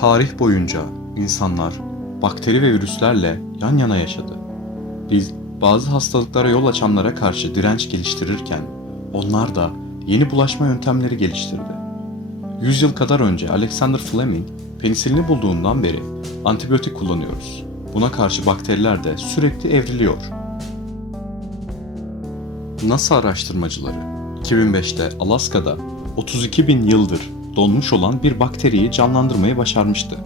Tarih boyunca insanlar bakteri ve virüslerle yan yana yaşadı. Biz bazı hastalıklara yol açanlara karşı direnç geliştirirken onlar da yeni bulaşma yöntemleri geliştirdi. 100 yıl kadar önce Alexander Fleming penisilini bulduğundan beri antibiyotik kullanıyoruz. Buna karşı bakteriler de sürekli evriliyor. NASA araştırmacıları 2005'te Alaska'da 32 bin yıldır donmuş olan bir bakteriyi canlandırmayı başarmıştı.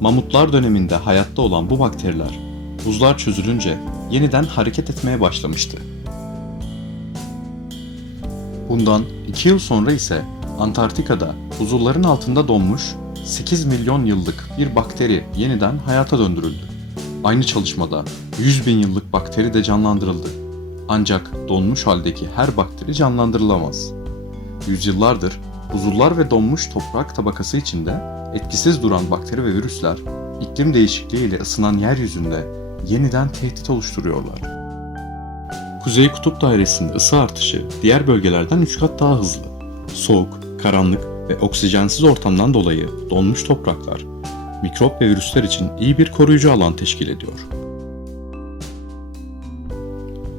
Mamutlar döneminde hayatta olan bu bakteriler buzlar çözülünce yeniden hareket etmeye başlamıştı. Bundan 2 yıl sonra ise Antarktika'da buzulların altında donmuş 8 milyon yıllık bir bakteri yeniden hayata döndürüldü. Aynı çalışmada 100 bin yıllık bakteri de canlandırıldı. Ancak donmuş haldeki her bakteri canlandırılamaz. Yüzyıllardır buzullar ve donmuş toprak tabakası içinde etkisiz duran bakteri ve virüsler iklim değişikliği ile ısınan yeryüzünde yeniden tehdit oluşturuyorlar. Kuzey Kutup Dairesi'nde ısı artışı diğer bölgelerden 3 kat daha hızlı. Soğuk, karanlık ve oksijensiz ortamdan dolayı donmuş topraklar mikrop ve virüsler için iyi bir koruyucu alan teşkil ediyor.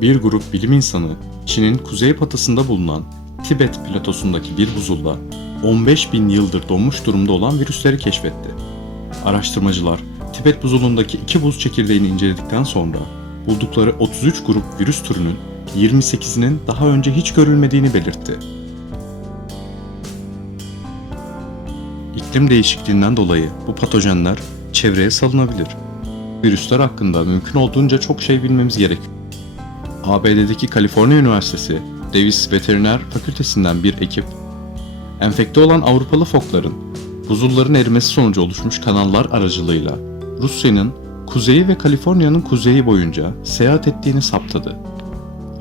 Bir grup bilim insanı Çin'in kuzey batısında bulunan Tibet platosundaki bir buzulda 15 bin yıldır donmuş durumda olan virüsleri keşfetti. Araştırmacılar Tibet buzulundaki iki buz çekirdeğini inceledikten sonra buldukları 33 grup virüs türünün 28'inin daha önce hiç görülmediğini belirtti. İklim değişikliğinden dolayı bu patojenler çevreye salınabilir. Virüsler hakkında mümkün olduğunca çok şey bilmemiz gerekiyor. ABD'deki Kaliforniya Üniversitesi Davis Veteriner Fakültesinden bir ekip, enfekte olan Avrupalı fokların buzulların erimesi sonucu oluşmuş kanallar aracılığıyla Rusya'nın kuzeyi ve Kaliforniya'nın kuzeyi boyunca seyahat ettiğini saptadı.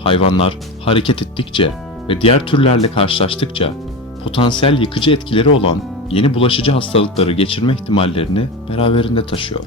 Hayvanlar hareket ettikçe ve diğer türlerle karşılaştıkça potansiyel yıkıcı etkileri olan yeni bulaşıcı hastalıkları geçirme ihtimallerini beraberinde taşıyor.